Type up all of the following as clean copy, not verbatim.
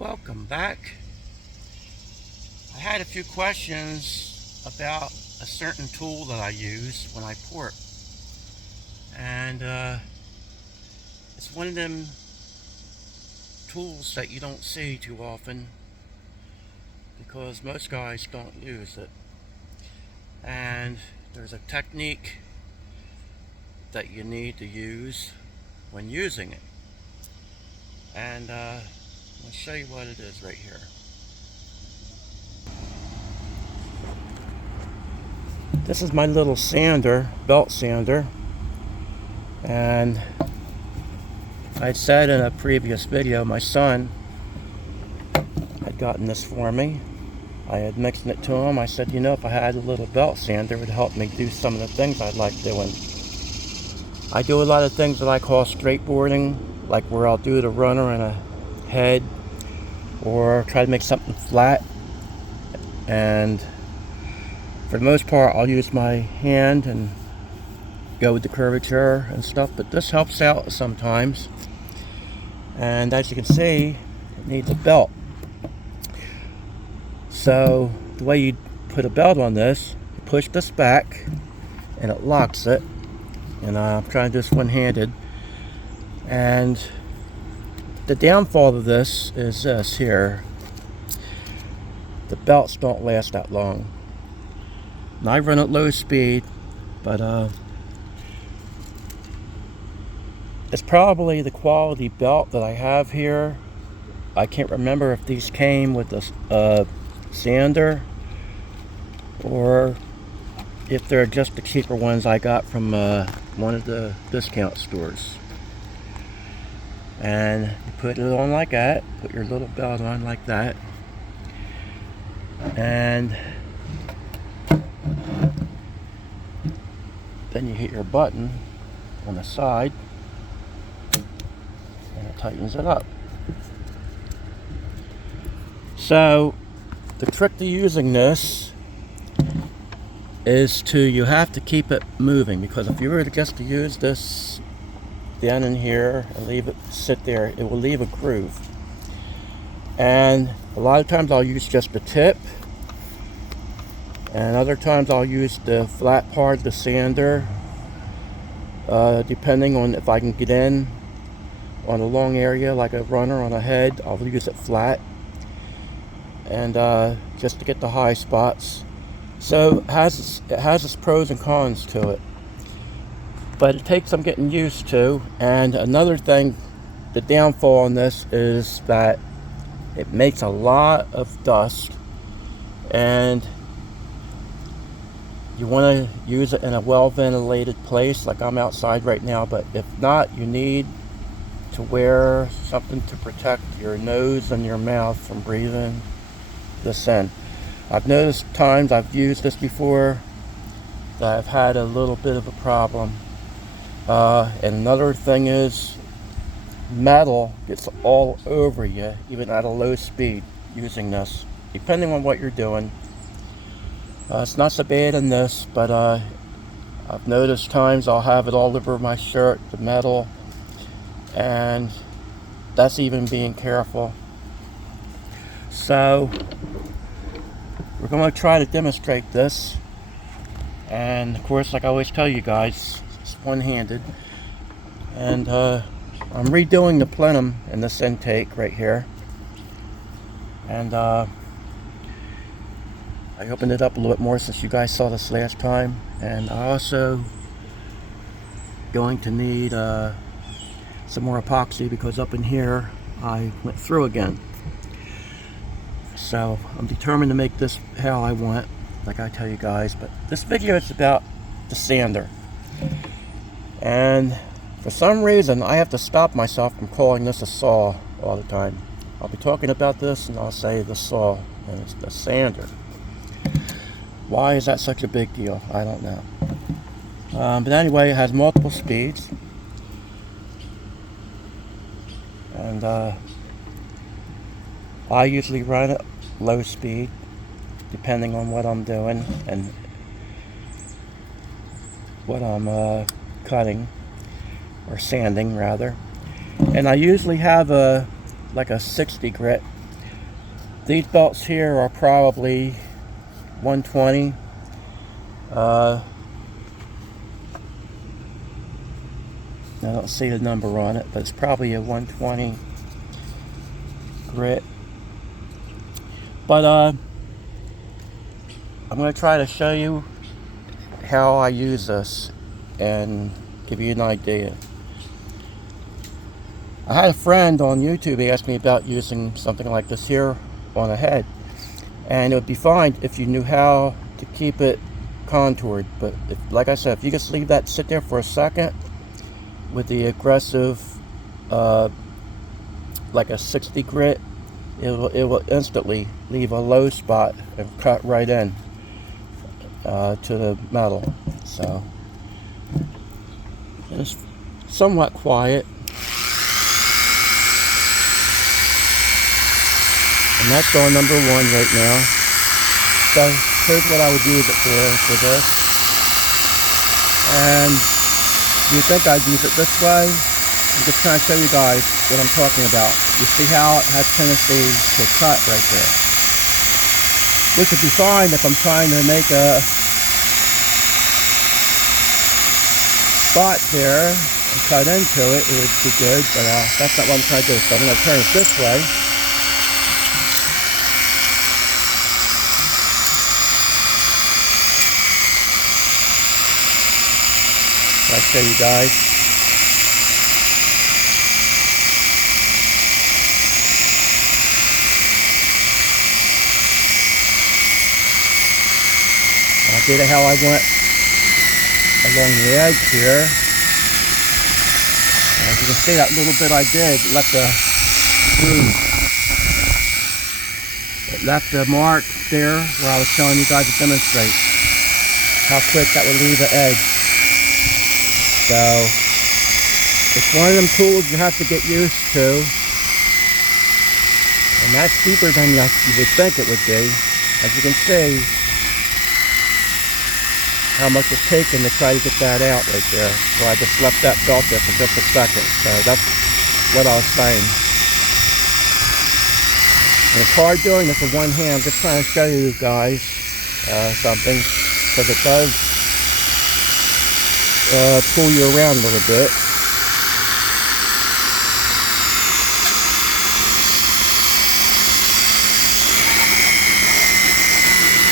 Welcome back. I had a few questions about a certain tool that I use when I port, and it's one of them tools that you don't see too often because most guys don't use it. And there's a technique that you need to use when using it, and I'll show you what it is right here. This is my little sander, belt sander, and I said in a previous video my son had gotten this for me. I had mentioned it to him. I said, you know, if I had a little belt sander, it would help me do some of the things I'd like doing. I do a lot of things that I call straightboarding, like where I'll do the runner and a head, or try to make something flat, and for the most part I'll use my hand and go with the curvature and stuff, but this helps out sometimes. And as you can see, it needs a belt. So the way you put a belt on this, you push this back and it locks it, and I'm trying to do this one-handed. And the downfall of this is this here: the belts don't last that long. And I run at low speed, but it's probably the quality belt that I have here. I can't remember if these came with the sander or if they're just the cheaper ones I got from one of the discount stores. And you put it on like that, put your little belt on like that, and then you hit your button on the side and it tightens it up. So the trick to using this is you have to keep it moving, because if you were just to use this down in here and leave it sit there, it will leave a groove. And a lot of times I'll use just the tip, and other times I'll use the flat part of the sander, depending on if I can get in on a long area like a runner on a head. I'll use it flat, and just to get the high spots. So it has its pros and cons to it, but it takes some getting used to. And another thing, the downfall on this is that it makes a lot of dust, and you want to use it in a well ventilated place, like I'm outside right now. But if not, you need to wear something to protect your nose and your mouth from breathing this in. I've noticed times I've used this before that I've had a little bit of a problem. And another thing is, metal gets all over you, even at a low speed, using this, depending on what you're doing. It's not so bad in this, but I've noticed times I'll have it all over my shirt, the metal, and that's even being careful. So we're going to try to demonstrate this, and of course, like I always tell you guys, it's one-handed. And I'm redoing the plenum in this intake right here, and I opened it up a little bit more since you guys saw this last time. And I also going to need some more epoxy, because up in here I went through again. So I'm determined to make this how I want, like I tell you guys. But this video is about the sander, and for some reason I have to stop myself from calling this a saw all the time. I'll be talking about this and I'll say the saw, and it's the sander. Why is that such a big deal? I don't know. But anyway, it has multiple speeds, and I usually run at low speed depending on what I'm doing and what I'm cutting, or sanding rather. And I usually have like a 60 grit These belts here are probably 120. I don't see the number on it, but it's probably a 120 grit. But I'm going to try to show you how I use this and give you an idea. I had a friend on YouTube, he asked me about using something like this here on a head, and it would be fine if you knew how to keep it contoured, but like I said, if you just leave that sit there for a second with the aggressive like a 60 grit, it will instantly leave a low spot and cut right in to the metal. So it's somewhat quiet. And that's on number 1 right now. So here's what I would use it for this. And you think I'd use it this way? I'm just trying to show you guys what I'm talking about. You see how it has tendency to cut right there. Which would be fine if I'm trying to make a spot there and cut into it. It would be good, but that's not what I'm trying to do. So I'm going to turn it this way. I'll show you guys. I did it how I went along the edge here. As you can see, that little bit I did left a groove. It left a mark there where I was telling you guys to demonstrate how quick that would leave the edge. So it's one of them tools you have to get used to, and that's deeper than you would think it would be. As you can see, how much it's taken to try to get that out right there. Well, I just left that belt there for just a second, so that's what I was saying. And it's hard doing this with one hand. I'm just trying to show you guys something, because it does pull you around a little bit.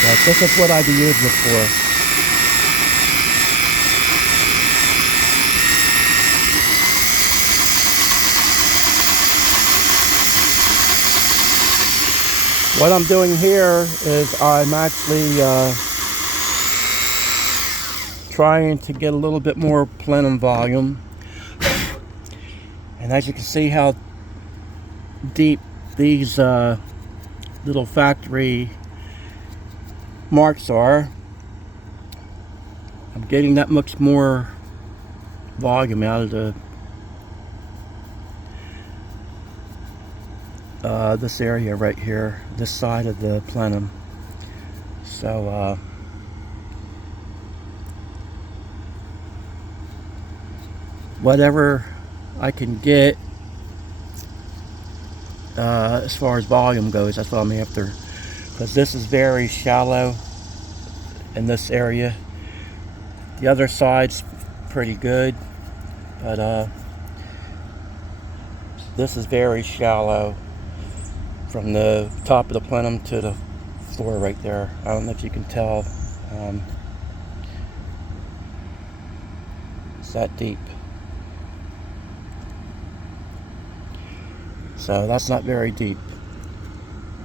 But this is what I'd be using it for. What I'm doing here is I'm actually trying to get a little bit more plenum volume, and as you can see how deep these little factory marks are, I'm getting that much more volume out of the this area right here, this side of the plenum. So whatever I can get as far as volume goes, that's what I'm after, because this is very shallow in this area. The other side's pretty good, but this is very shallow from the top of the plenum to the floor right there. I don't know if you can tell. It's that deep. So that's not very deep.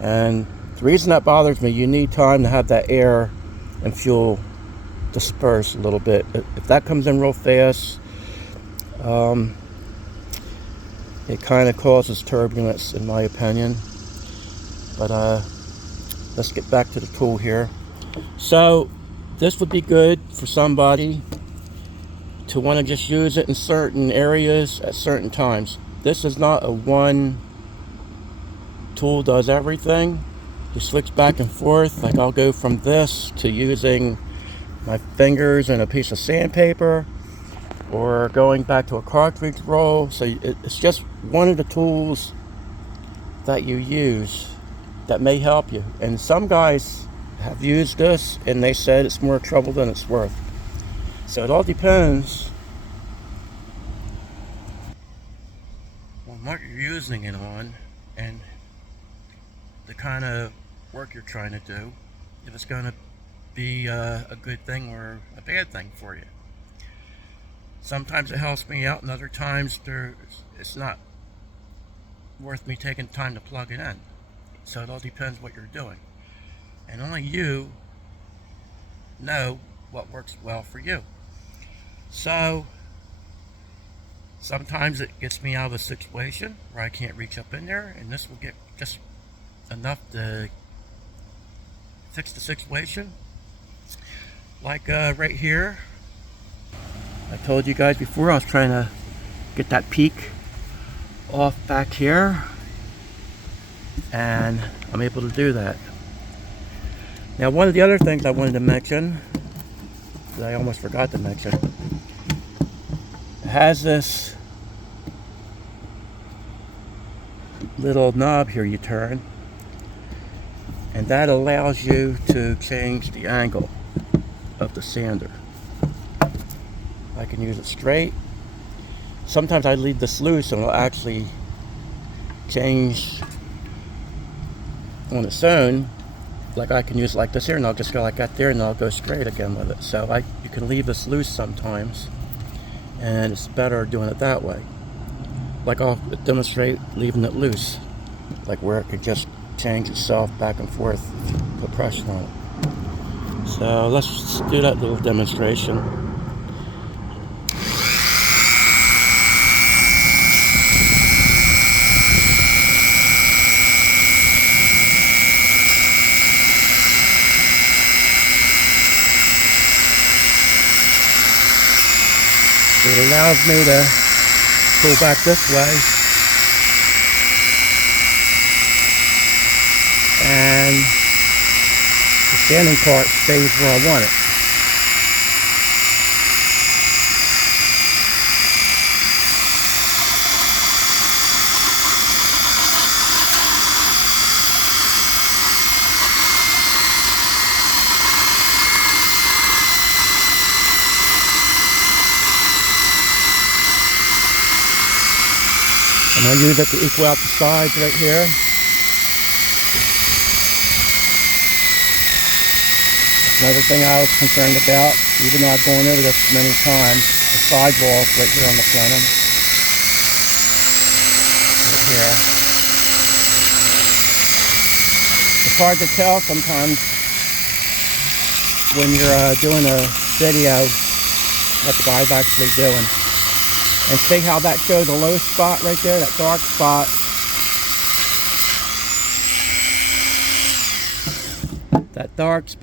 And the reason that bothers me, you need time to have that air and fuel disperse a little bit. If that comes in real fast, it kind of causes turbulence, in my opinion. But let's get back to the tool here. So this would be good for somebody to want to just use it in certain areas at certain times. This is not a one tool does everything. You switch back and forth. Like I'll go from this to using my fingers and a piece of sandpaper, or going back to a cartridge roll. So it's just one of the tools that you use. that may help you. And some guys have used this and they said it's more trouble than it's worth. So it all depends on what you're using it on and the kind of work you're trying to do, if it's going to be a good thing or a bad thing for you. Sometimes it helps me out, and other times it's not worth me taking time to plug it in. So it all depends what you're doing. And only you know what works well for you. So sometimes it gets me out of a situation where I can't reach up in there, and this will get just enough to fix the situation. Like right here, I told you guys before I was trying to get that peak off back here, and I'm able to do that. Now, one of the other things I wanted to mention that I almost forgot to mention, it has this little knob here you turn, and that allows you to change the angle of the sander. I can use it straight. Sometimes I leave this loose and it'll actually change on its own. Like I can use it like this here, and I'll just go like that there, and I'll go straight again with it. So you can leave this loose sometimes, and it's better doing it that way. Like I'll demonstrate leaving it loose, like where it could just change itself back and forth if you put pressure on it. So let's do that little demonstration. It allows me to pull back this way, and the sanding part stays where I want it. And I use it to equal out the sides right here. Another thing I was concerned about, even though I've gone over this many times, the sidewalls right here on the plenum. Right here. It's hard to tell sometimes when you're doing a video what the guy's actually doing. And see how that shows a low spot right there, that dark spot. That dark spot.